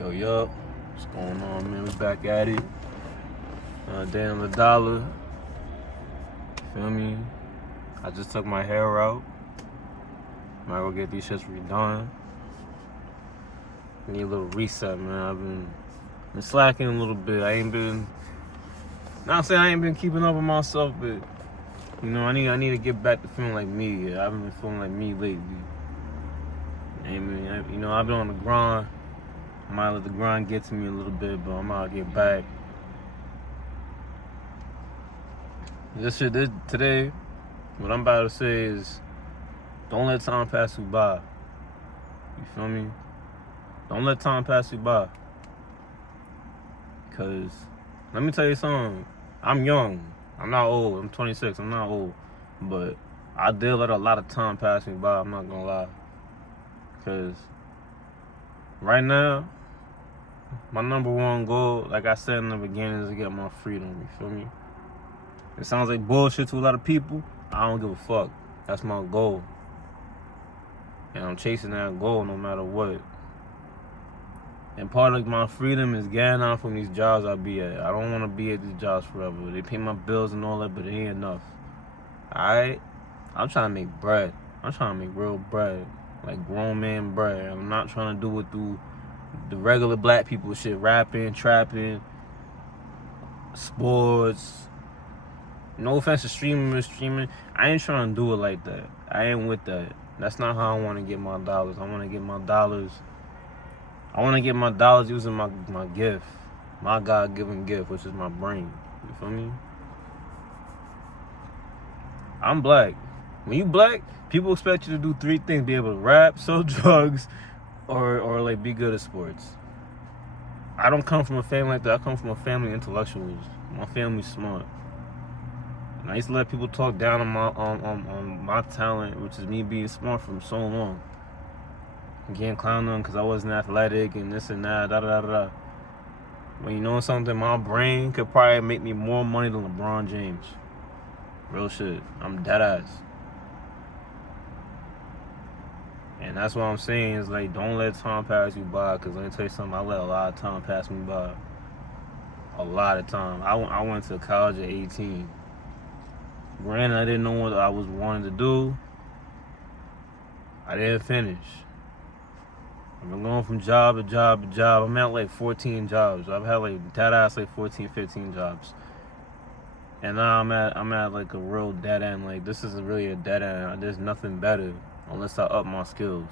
Yo, what's going on, man? We back at it. Day on the dollar. Feel me? I just took my hair out. Might go get these shits redone. Need a little reset, man. I've been slacking a little bit. Not saying I ain't been keeping up with myself, but you know, I need to get back to feeling like me. I haven't been feeling like me lately. I've been on the grind. I might let the grind get to me a little bit, but I'm out to get back. Today, what I'm about to say is, don't let time pass you by. You feel me? Don't let time pass you by. Because, let me tell you something. I'm young. I'm not old. I'm 26. I'm not old. But I did let a lot of time pass me by. I'm not going to lie. Because right now, my number one goal, like I said in the beginning, is to get my freedom. You feel me? It sounds like bullshit to a lot of people. I don't give a fuck. That's my goal. And I'm chasing that goal no matter what. And part of my freedom is getting out from these jobs I be at. I don't want to be at these jobs forever. They pay my bills and all that, but it ain't enough. Alright? I'm trying to make bread. I'm trying to make real bread. Like grown man bread. I'm not trying to do it through the regular black people shit. Rapping, trapping, sports. No offense to streaming. I ain't trying to do it like that. I ain't with that. That's not how I want to get my dollars. I want to get my dollars using my gift. My God-given gift, which is my brain. You feel me? I'm black. When you black, people expect you to do three things: be able to rap, sell drugs, or like be good at sports. I don't come from a family like that. I come from a family of intellectuals. My family's smart. And I used to let people talk down on my talent, which is me being smart for so long. Getting clowned on because I wasn't athletic and this and that, da. When you know something, my brain could probably make me more money than LeBron James. Real shit. I'm dead ass. And that's what I'm saying is like, don't let time pass you by. Because let me tell you something, I let a lot of time pass me by. A lot of time. I went to college at 18. Granted, I didn't know what I was wanting to do. I didn't finish. I've been going from job to job to job. I'm at like 14 jobs. I've had like dead ass like 14, 15 jobs. And now I'm at like a real dead end. Like this is really a dead end. There's nothing better unless I up my skills.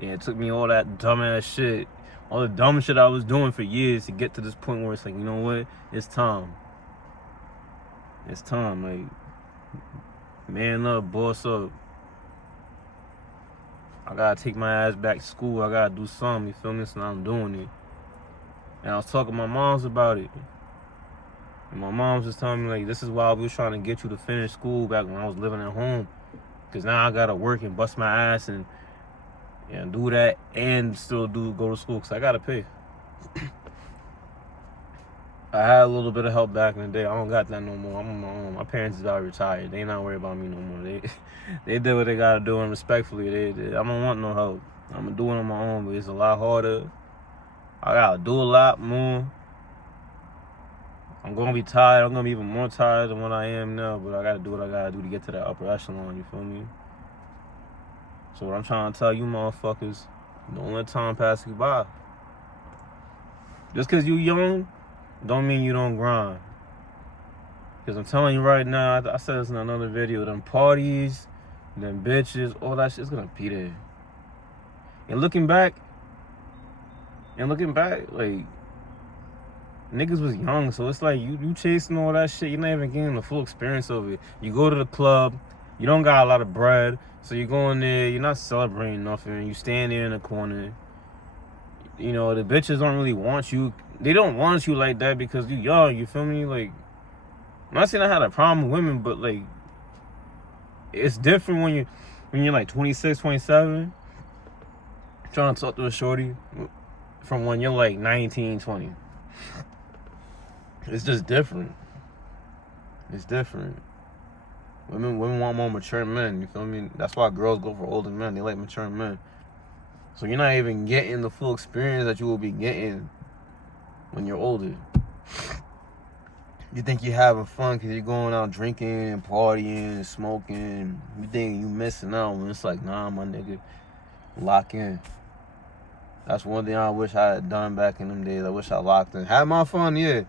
And it took me all that dumbass shit, all the dumb shit I was doing for years to get to this point where it's like, you know what? It's time. It's time. Like, man up, boss up. I gotta take my ass back to school. I gotta do something, you feel me? So I'm doing it. And I was talking to my moms about it. And my mom's just telling me, like, this is why we was trying to get you to finish school back when I was living at home. Because now I gotta work and bust my ass and do that and still go to school because I gotta pay. I had a little bit of help back in the day. I don't got that no more. I'm on my own. My parents is already retired. They not worried about me no more. They did what they gotta do, and respectfully, I don't want no help. I'm gonna do it on my own, but it's a lot harder. I gotta do a lot more. I'm gonna be tired. I'm gonna be even more tired than what I am now, but I gotta do what I gotta do to get to that upper echelon, you feel me? So what I'm trying to tell you motherfuckers, don't let time pass you by. Just cause you young, don't mean you don't grind. Because I'm telling you right now, I said this in another video, them parties, them bitches, all that shit's gonna be there. And looking back, like, niggas was young, so it's like you chasing all that shit, you're not even getting the full experience of it. You go to the club, you don't got a lot of bread, so you go in there, you're not celebrating nothing, you stand there in the corner. You know, the bitches don't really want you. They don't want you like that because you young, you feel me? Like, I'm not saying I had a problem with women, but like, it's different when you're like 26, 27, trying to talk to a shorty from when you're like 19, 20. It's just different. It's different. Women want more mature men, you feel me? That's why girls go for older men. They like mature men. So you're not even getting the full experience that you will be getting when you're older. You think you're having fun because you're going out drinking, partying, smoking. You think you missing out when it's like, nah, my nigga, lock in. That's one thing I wish I had done back in them days. I wish I locked in. Had my fun, yeah,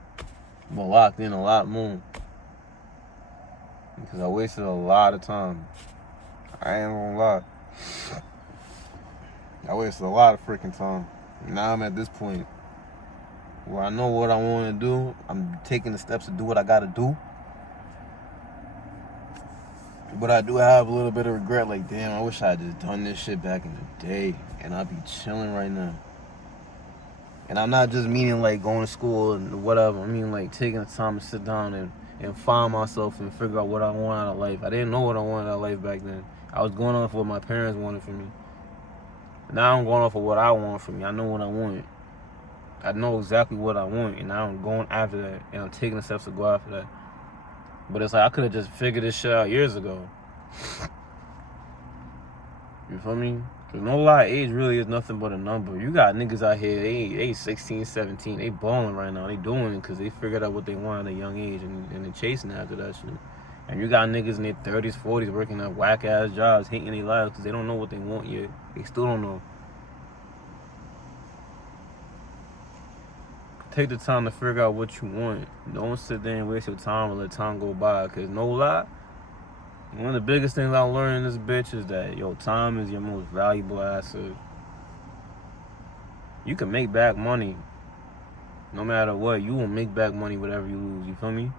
but locked in a lot more. Because I wasted a lot of time. I ain't gonna lie. I wasted a lot of freaking time. Now I'm at this point where I know what I want to do. I'm taking the steps to do what I got to do. But I do have a little bit of regret. Like, damn, I wish I had just done this shit back in the day. And I'd be chilling right now. And I'm not just meaning like going to school and whatever. I mean like taking the time to sit down and find myself and figure out what I want out of life. I didn't know what I wanted out of life back then. I was going off what my parents wanted for me. Now I'm going off of what I want for me. I know what I want. I know exactly what I want, and now I'm going after that, and I'm taking the steps to go after that. But it's like I could have just figured this shit out years ago. You feel me? Cause no lie, age really is nothing but a number. You got niggas out here, they 16, 17, they balling right now. They doing it because they figured out what they want at a young age, and they're chasing after that shit. And you got niggas in their 30s, 40s working at whack-ass jobs, hating their lives because they don't know what they want yet. They still don't know. Take the time to figure out what you want. Don't sit there and waste your time and let time go by. Because no lie, one of the biggest things I learned in this bitch is that your time is your most valuable asset. You can make back money no matter what. You will make back money whatever you lose. You feel me?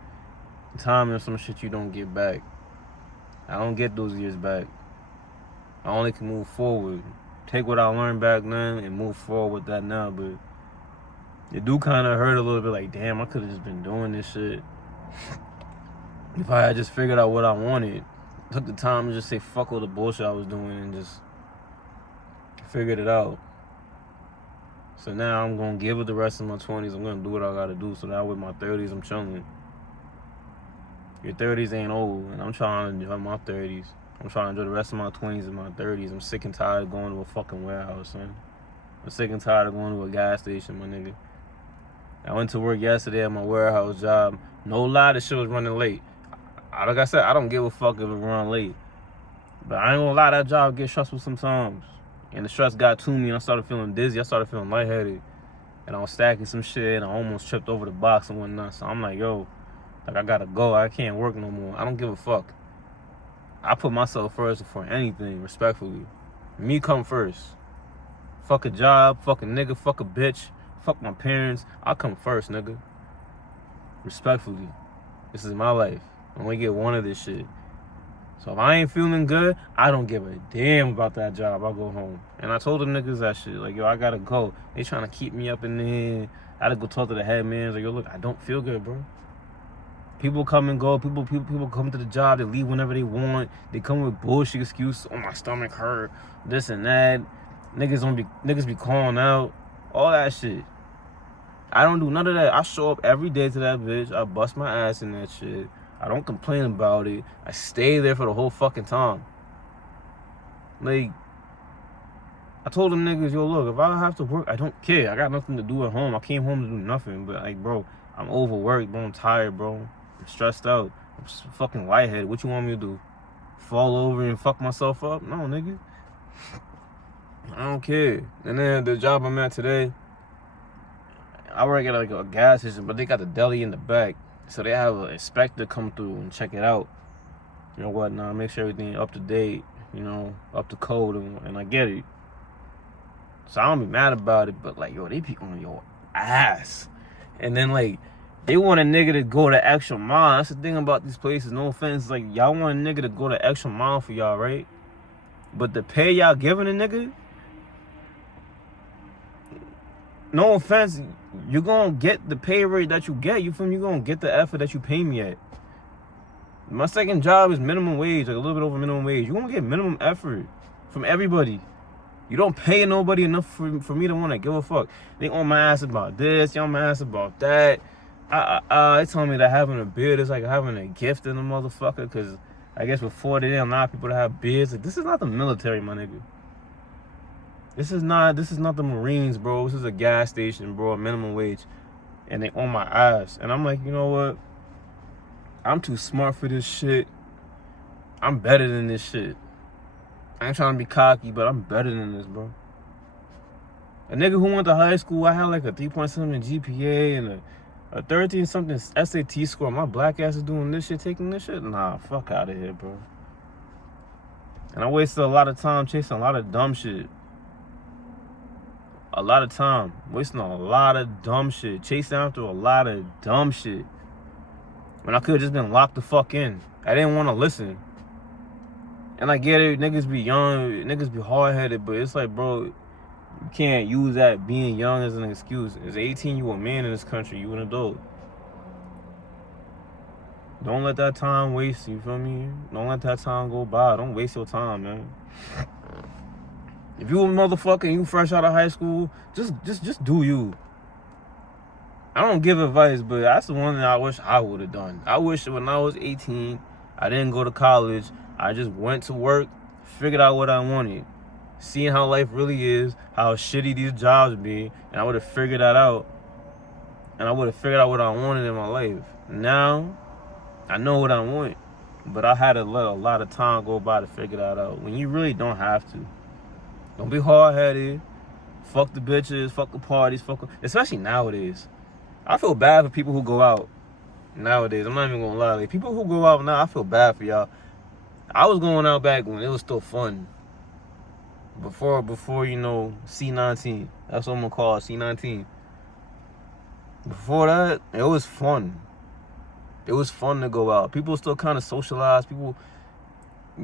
Time is some shit you don't get back. I don't get those years back. I only can move forward. Take what I learned back then and move forward with that now. But it do kind of hurt a little bit. Like, damn, I could have just been doing this shit. If I had just figured out what I wanted, took the time to just say fuck all the bullshit I was doing and just figured it out. So now I'm going to give it the rest of my 20s. I'm going to do what I got to do. So now with my 30s, I'm chilling. Your 30s ain't old, and I'm trying to enjoy my 30s. I'm trying to enjoy the rest of my 20s and my 30s. I'm sick and tired of going to a fucking warehouse, son. I'm sick and tired of going to a gas station, my nigga. I went to work yesterday at my warehouse job. No lie, the shit was running late. Like I said, I don't give a fuck if it run late. But I ain't gonna lie, that job gets stressful sometimes. And the stress got to me, and I started feeling dizzy. I started feeling lightheaded. And I was stacking some shit, and I almost tripped over the box and whatnot. So I'm like, yo, like I gotta go. I can't work no more. I don't give a fuck. I put myself first before anything, respectfully. Me come first. Fuck a job, fuck a nigga, fuck a bitch, fuck my parents. I come first, nigga. Respectfully. This is my life. I only get one of this shit. So if I ain't feeling good, I don't give a damn about that job. I'll go home. And I told them niggas that shit. Like, yo, I gotta go. They trying to keep me up in there. I had to go talk to the head man. Like, yo, look, I don't feel good, bro. People come and go. People come to the job. They leave whenever they want. They come with bullshit excuses. Oh, my stomach hurt. This and that. Niggas be calling out. All that shit. I don't do none of that. I show up every day to that bitch. I bust my ass in that shit. I don't complain about it. I stay there for the whole fucking time. Like, I told them niggas, yo, look, if I have to work, I don't care. I got nothing to do at home. I came home to do nothing. But, like, bro, I'm overworked, bro. I'm tired, bro. I'm stressed out. I'm just fucking lightheaded. What you want me to do? Fall over and fuck myself up? No, nigga. I don't care. And then the job I'm at today, I work at like a gas station, but they got the deli in the back. So they have an inspector come through and check it out. You know what? Now make sure everything up to date, you know, up to code, and I get it. So I don't be mad about it, but like, yo, they be on your ass. And then like, they want a nigga to go the extra mile. That's the thing about these places. No offense, like y'all want a nigga to go the extra mile for y'all, right? But the pay y'all giving a nigga, no offense, you're gonna get the pay rate that you get. You feel me? You're gonna get the effort that you pay me at. My second job is minimum wage, like a little bit over minimum wage. You're gonna get minimum effort from everybody. You don't pay nobody enough for me to want to give a fuck. They on my ass about this, they on my ass about that. They told me that having a beard is like having a gift in a motherfucker, because I guess before they didn't allow people to have beards. Like, this is not the military, my nigga. This is not the Marines, bro. This is a gas station, bro, minimum wage. And they on my ass. And I'm like, you know what? I'm too smart for this shit. I'm better than this shit. I ain't trying to be cocky, but I'm better than this, bro. A nigga who went to high school, I had like a 3.7 GPA and a 13 something SAT score. My black ass is doing this shit, taking this shit? Nah, fuck out of here, bro. And I wasted a lot of time chasing a lot of dumb shit. A lot of time. Wasting a lot of dumb shit. Chasing after a lot of dumb shit. When I could have just been locked the fuck in. I didn't want to listen. And I get it, niggas be young, niggas be hard-headed, but it's like, bro, you can't use that being young as an excuse. As 18, you a man in this country, you an adult. Don't let that time waste, you feel me? Don't let that time go by. Don't waste your time, man. If you a motherfucker and you fresh out of high school, just do you. I don't give advice, but that's the one that I wish I would have done. I wish when I was 18, I didn't go to college. I just went to work, figured out what I wanted, seeing how life really is, how shitty these jobs be, and I would have figured that out. And I would have figured out what I wanted in my life. Now, I know what I want, but I had to let a lot of time go by to figure that out. When you really don't have to. Don't be hard-headed. Fuck the bitches, fuck the parties, especially nowadays. I feel bad for people who go out nowadays. I'm not even gonna lie. Like, people who go out now, I feel bad for y'all. I was going out back when it was still fun. Before you know, C19. That's what I'm gonna call it, C19. Before that, it was fun. It was fun to go out. People still kind of socialized.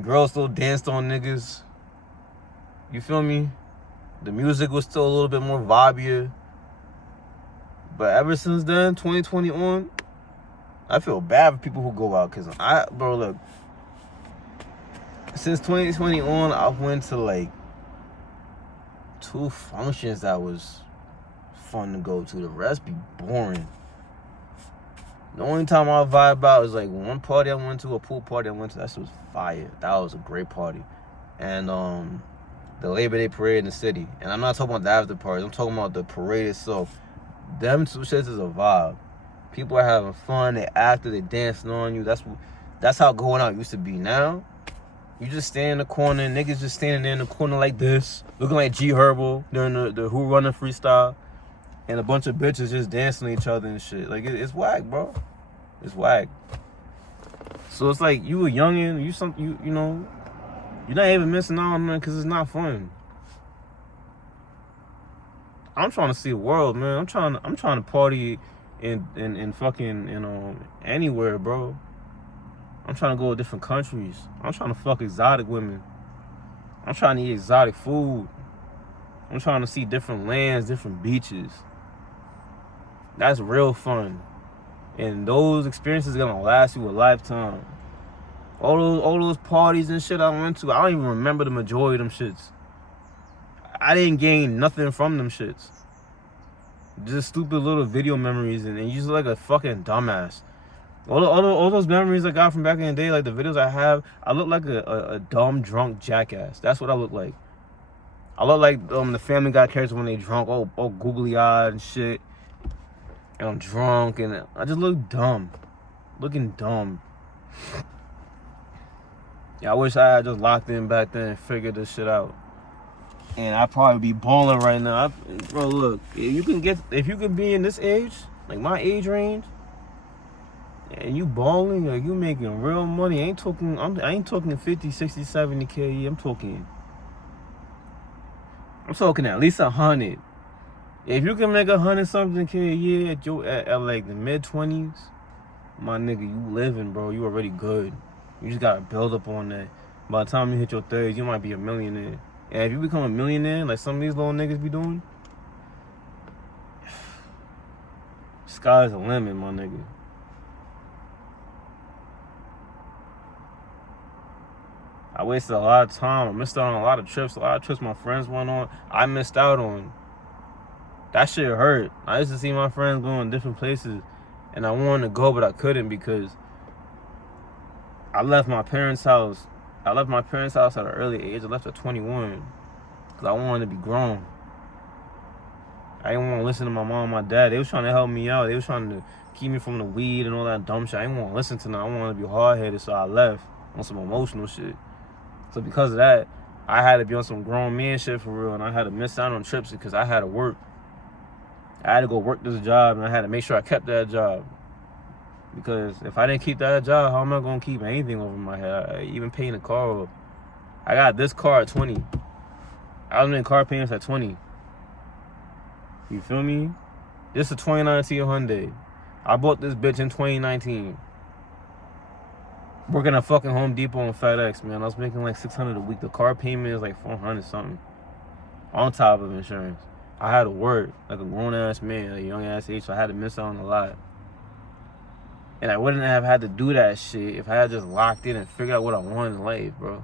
Girls still danced on niggas. You feel me? The music was still a little bit more vibey. But ever since then, 2020 on, I feel bad for people who go out. Because bro, look. Since 2020 on, I went to like 2 functions that was fun to go to. The rest be boring. The only time I vibe out is like one party I went to, a pool party I went to. That shit was fire. That was a great party. And the Labor Day parade in the city. And I'm not talking about the after parties. I'm talking about the parade itself. Them two shits is a vibe. People are having fun. They acting. They dancing on you. That's how going out used to be. Now, you just stand in the corner. Niggas just standing there in the corner like this, looking like G Herbo during the Who Running freestyle, and a bunch of bitches just dancing to each other and shit. Like it's whack, bro. It's whack. So it's like you a youngin', you know, you're not even missing out on nothing because it's not fun. I'm trying to see the world, man. I'm trying to party in fucking anywhere, bro. I'm trying to go to different countries. I'm trying to fuck exotic women. I'm trying to eat exotic food. I'm trying to see different lands, different beaches. That's real fun. And those experiences are gonna last you a lifetime. All those parties and shit I went to, I don't even remember the majority of them shits. I didn't gain nothing from them shits. Just stupid little video memories, and you just like a fucking dumbass. All those memories I got from back in the day, like the videos I have, I look like a dumb, drunk jackass. That's what I look like. I look like the Family Guy characters when they drunk, all googly-eyed and shit. And I'm drunk, and I just look dumb. Looking dumb. Yeah, I wish I had just locked in back then and figured this shit out. And I'd probably be balling right now. Bro, look, if you can be in this age, like my age range, and you balling, like you making real money. I ain't talking 50, 60, 70K. I'm talking at least 100. If you can make 100 something K a year at like the mid-20s, my nigga, you living, bro. You already good. You just gotta build up on that. By the time you hit your 30s, you might be a millionaire. And if you become a millionaire, like some of these little niggas be doing, sky's the limit, my nigga. I wasted a lot of time. I missed out on a lot of trips. My friends went on, I missed out on. That shit hurt. I used to see my friends going different places, and I wanted to go, but I couldn't because I left my parents' house. At an early age. I left at 21. Because I wanted to be grown. I didn't want to listen to my mom and my dad. They was trying to help me out. They was trying to keep me from the weed and all that dumb shit. I didn't want to listen to them. I wanted to be hard-headed, so I left on some emotional shit. So because of that, I had to be on some grown man shit for real, and I had to miss out on trips because I had to work. I had to go work this job, and I had to make sure I kept that job. Because if I didn't keep that job, how am I going to keep anything over my head? Even paying the car. I got this car at 20. I was making car payments at 20. You feel me? This is a 2019 Hyundai. I bought this bitch in 2019. Working at fucking Home Depot and FedEx, man. I was making like $600 a week. The car payment is like $400 something. On top of insurance. I had to work like a grown-ass man, a young-ass age, so I had to miss out on a lot. And I wouldn't have had to do that shit if I had just locked in and figured out what I wanted in life, bro.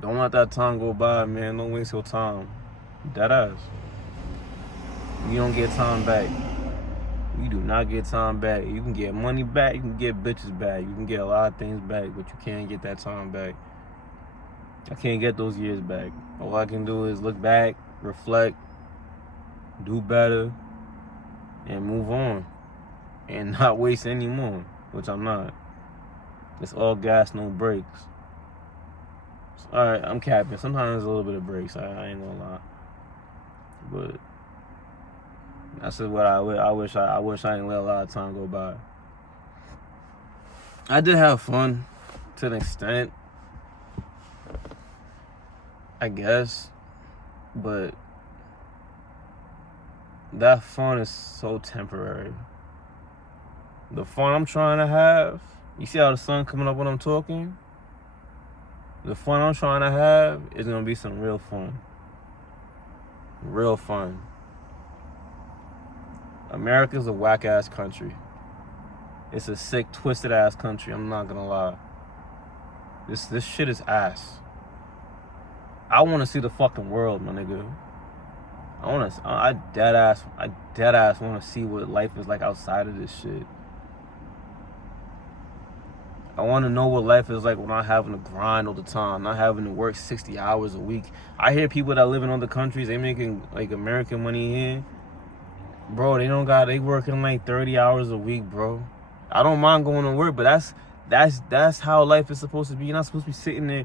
Don't let that time go by, man. Don't waste your time. Dead ass. You don't get time back. You do not get time back. You can get money back. You can get bitches back. You can get a lot of things back, but you can't get that time back. I can't get those years back. All I can do is look back, reflect, do better, and move on. And not waste any more, which I'm not. It's all gas, no brakes. Alright, I'm capping. Sometimes a little bit of brakes. I ain't gonna lie. But that's just what I wish I didn't let a lot of time go by. I did have fun to an extent, I guess, but that fun is so temporary. The fun I'm trying to have, you see how the sun coming up when I'm talking? The fun I'm trying to have is gonna be some real fun. Real fun. America's a whack-ass country. It's a sick, twisted-ass country, I'm not gonna lie. This shit is ass. I wanna see the fucking world, my nigga. I dead ass wanna see what life is like outside of this shit. I want to know what life is like when I'm having to grind all the time, not having to work 60 hours a week. I hear people that live in other countries, they making like American money here. Bro, they working like 30 hours a week, bro. I don't mind going to work, but that's how life is supposed to be. You're not supposed to be sitting there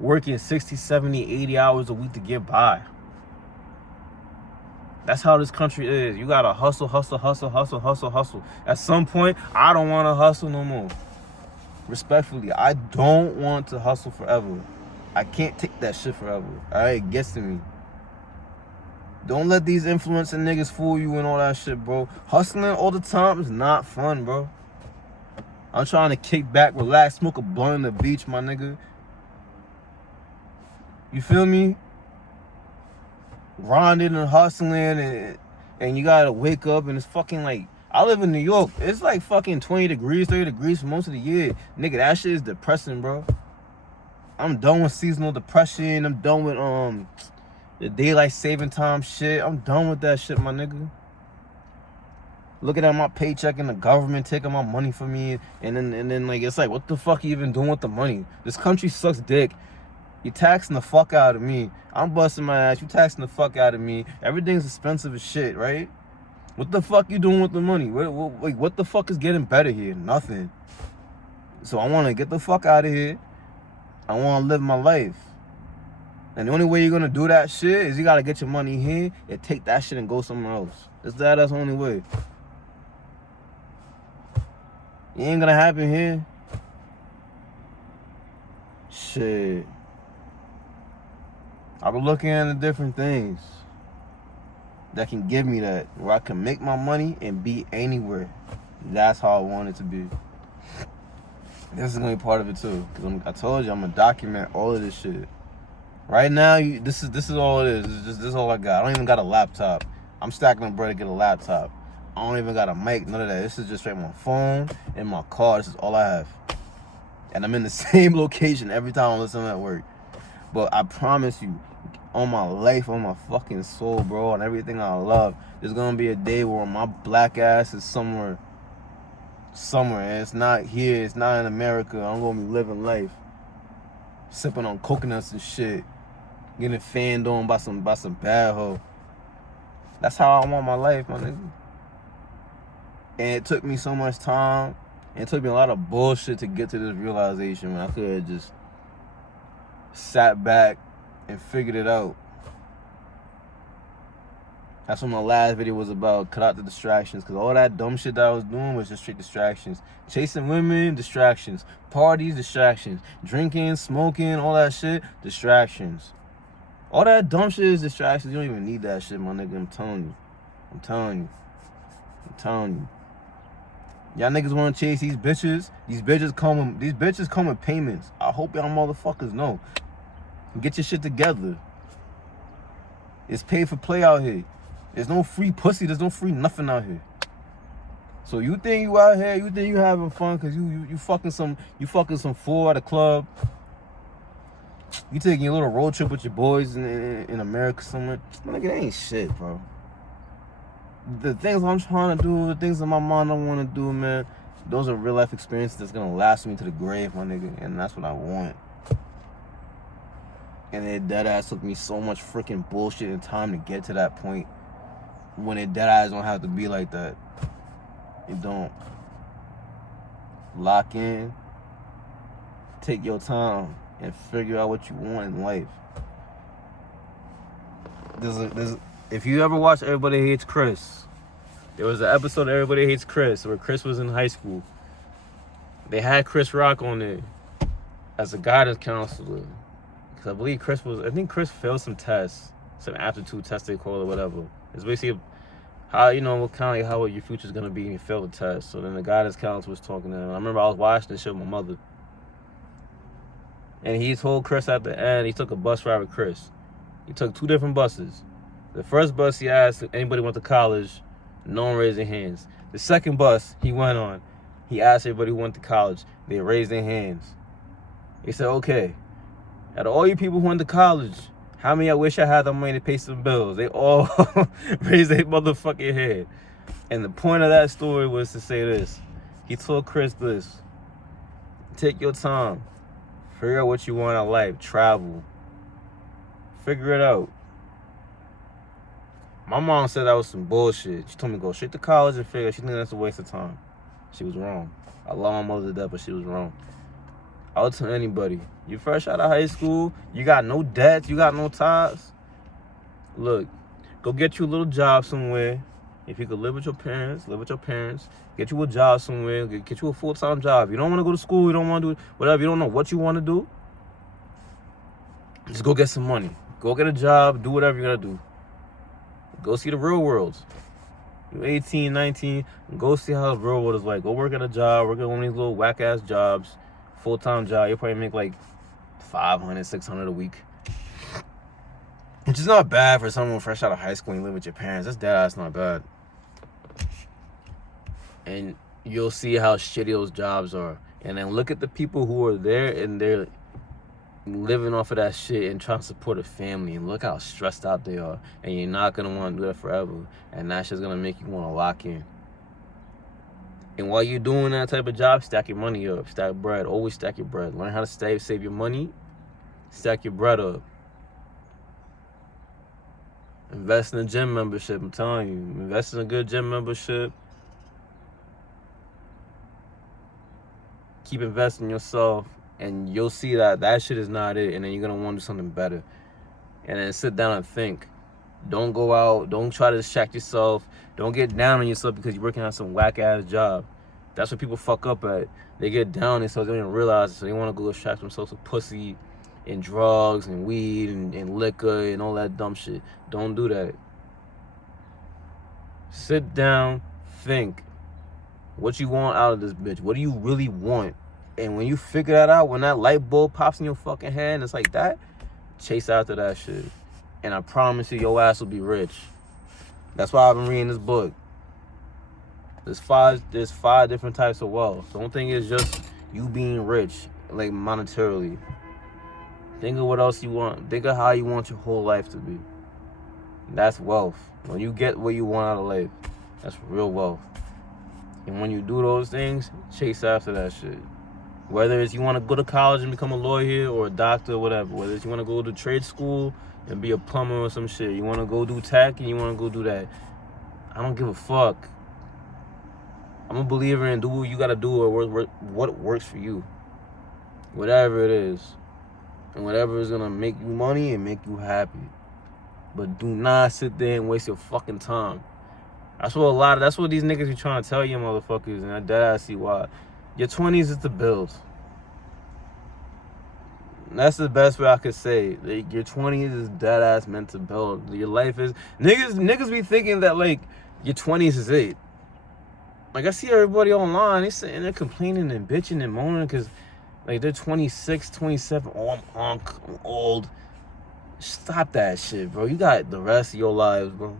working 60, 70, 80 hours a week to get by. That's how this country is. You gotta hustle. At some point, I don't want to hustle no more. Respectfully, I don't want to hustle forever. I can't take that shit forever. Alright, it gets to me. Don't let these influencing niggas fool you and all that shit, bro. Hustling all the time is not fun, bro. I'm trying to kick back, relax, smoke a blunt on the beach, my nigga. You feel me? Grinding and hustling and you gotta wake up and it's fucking like, I live in New York. It's like fucking 20 degrees, 30 degrees for most of the year. Nigga, that shit is depressing, bro. I'm done with seasonal depression. I'm done with the daylight saving time shit. I'm done with that shit, my nigga. Looking at my paycheck and the government taking my money from me, and then like it's like, what the fuck are you even doing with the money? This country sucks dick. You taxing the fuck out of me. I'm busting my ass. You taxing the fuck out of me. Everything's expensive as shit, right? What the fuck you doing with the money? What the fuck is getting better here? Nothing. So I want to get the fuck out of here. I want to live my life. And the only way you're going to do that shit is you got to get your money here and take that shit and go somewhere else. That's the only way. It ain't going to happen here. Shit. I've been looking into different things that can give me that, where I can make my money and be anywhere. That's how I want it to be. This is gonna be part of it too, because I told you I'm gonna document all of this shit. Right now, this is all it is. This is all I got. I don't even got a laptop. I'm stacking my bread to get a laptop. I don't even got a mic, none of that. This is just straight my phone and my car. This is all I have. And I'm in the same location every time I'm listening at work. But I promise you, on my life, on my fucking soul, bro, on everything I love, there's gonna be a day where my black ass is somewhere, and it's not here, it's not in America. I'm gonna be living life sipping on coconuts and shit, getting fanned on by some bad hoe. That's how I want my life, my nigga. And it took me so much time. And it took me a lot of bullshit to get to this realization, man. I could have just sat back and figured it out. That's what my last video was about. Cut out the distractions. Because all that dumb shit that I was doing was just straight distractions. Chasing women, distractions. Parties, distractions. Drinking, smoking, all that shit, distractions. All that dumb shit is distractions. You don't even need that shit, my nigga. I'm telling you. Y'all niggas want to chase these bitches. These bitches come with payments. I hope y'all motherfuckers know. Get your shit together. It's pay for play out here. There's no free pussy. There's no free nothing out here. So you think you out here? You think you having fun because you fucking some fool at a club? You taking a little road trip with your boys in America somewhere? Nigga, that ain't shit, bro. The things I'm trying to do, the things in my mind I want to do, man, those are real life experiences that's gonna last me to the grave, my nigga, and that's what I want. And it dead ass took me so much freaking bullshit and time to get to that point. When it dead ass don't have to be like that. It don't. Lock in, take your time, and figure out what you want in life. If you ever watch Everybody Hates Chris, there was an episode of Everybody Hates Chris where Chris was in high school. They had Chris Rock on there as a guidance counselor. Because I believe Chris failed some tests, some aptitude test they call it or whatever. It's basically how, kind of like how your future's going to be when you fail the test. So then the guidance counselor was talking to him. I remember I was watching this shit with my mother. And he told Chris at the end, he took a bus ride with Chris. He took 2 different buses. The first bus he asked if anybody went to college, no one raised their hands. The second bus he went on, he asked everybody who went to college, they raised their hands. He said, okay, out of all you people who went to college, how many I wish I had the money to pay some bills? They all raised their motherfucking head. And the point of that story was to say this. He told Chris this: take your time, figure out what you want in life, travel, figure it out. My mom said that was some bullshit. She told me to go straight to college and figure. She think that's a waste of time. She was wrong. I love my mother to death, but she was wrong. I would tell anybody, you fresh out of high school, you got no debts, you got no ties. Look, go get you a little job somewhere. If you could live with your parents, Get you a job somewhere, get you a full-time job. You don't want to go to school, you don't want to do whatever, you don't know what you want to do. Just go get some money. Go get a job, do whatever you got to do. Go see the real world. You're 18, 19, go see how the real world is like. Go work at a job, work at one of these little whack-ass jobs, full-time job. You'll probably make like $500, $600 a week. Which is not bad for someone fresh out of high school and you live with your parents. That's not bad. And you'll see how shitty those jobs are. And then look at the people who are there and they're living off of that shit and trying to support a family, and look how stressed out they are, and you're not gonna want to do that forever, and that's just gonna make you want to lock in. And while you're doing that type of job, stack your money up, stack bread, always stack your bread. Learn how to save your money, stack your bread up. Invest in a gym membership, I'm telling you, invest in a good gym membership. Keep investing in yourself. And you'll see that shit is not it. And then you're going to want to do something better. And then sit down and think. Don't go out. Don't try to distract yourself. Don't get down on yourself because you're working on some whack-ass job. That's what people fuck up at. They get down on themselves. They don't even realize it. So they want to go distract themselves with pussy and drugs and weed and liquor and all that dumb shit. Don't do that. Sit down. Think. What you want out of this bitch? What do you really want? And when you figure that out, when that light bulb pops in your fucking hand, it's like that, chase after that shit. And I promise you, your ass will be rich. That's why I've been reading this book. There's five different types of wealth. Don't think it's just you being rich, like monetarily. Think of what else you want. Think of how you want your whole life to be. That's wealth. When you get what you want out of life, that's real wealth. And when you do those things, chase after that shit. Whether it's you want to go to college and become a lawyer or a doctor or whatever. Whether it's you want to go to trade school and be a plumber or some shit. You want to go do tech and you want to go do that. I don't give a fuck. I'm a believer in do what you got to do or what works for you. Whatever it is. And whatever is going to make you money and make you happy. But do not sit there and waste your fucking time. That's what these niggas be trying to tell you motherfuckers, and I dead ass see why. Your 20s is to build. And that's the best way I could say. Like, your 20s is dead ass meant to build. Your life is niggas be thinking that like your 20s is it. Like I see everybody online, they sitting there complaining and bitching and moaning because like they're 26, 27. Oh, I'm hunk, I'm old. Stop that shit, bro. You got the rest of your lives, bro.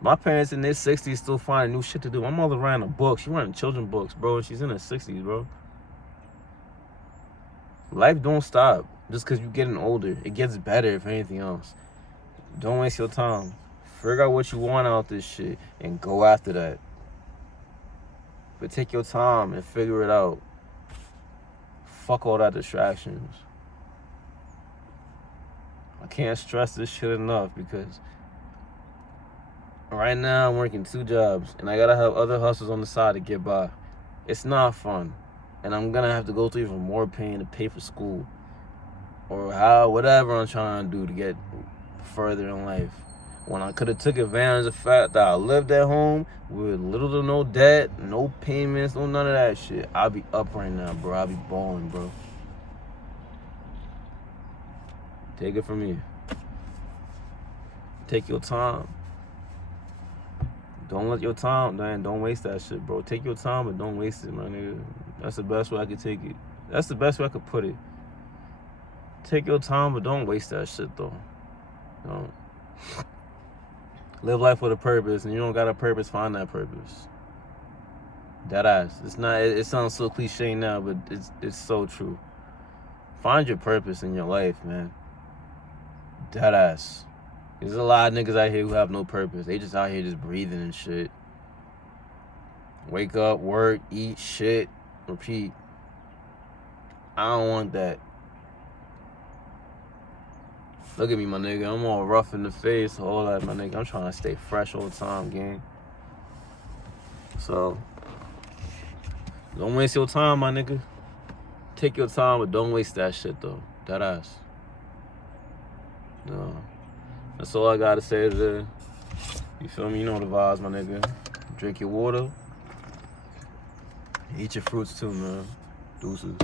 My parents in their 60s still finding new shit to do. My mother ran a book. She ran children's books, bro. She's in her 60s, bro. Life don't stop just because you're getting older. It gets better, if anything else. Don't waste your time. Figure out what you want out this shit and go after that. But take your time and figure it out. Fuck all that distractions. I can't stress this shit enough because right now I'm working 2 jobs and I gotta have other hustles on the side to get by. It's not fun. And I'm gonna have to go through even more pain to pay for school. Or whatever I'm trying to do to get further in life. When I could have took advantage of the fact that I lived at home with little to no debt, no payments, no none of that shit, I'll be up right now, bro. I'll be balling, bro. Take it from me. Take your time. Don't let your time, man, don't waste that shit, bro. Take your time, but don't waste it, my nigga. That's the best way I could take it. That's the best way I could put it. Take your time, but don't waste that shit, though. You know? Live life with a purpose, and you don't got a purpose, find that purpose. That ass. It's not. It sounds so cliche now, but it's so true. Find your purpose in your life, man. That ass. There's a lot of niggas out here who have no purpose. They just out here just breathing and shit. Wake up, work, eat, shit, repeat. I don't want that. Look at me, my nigga. I'm all rough in the face, all that, my nigga. I'm trying to stay fresh all the time, gang. So, don't waste your time, my nigga. Take your time, but don't waste that shit, though. That ass. No. That's all I gotta say today. You feel me? You know the vibes, my nigga. Drink your water. Eat your fruits, too, man. Deuces.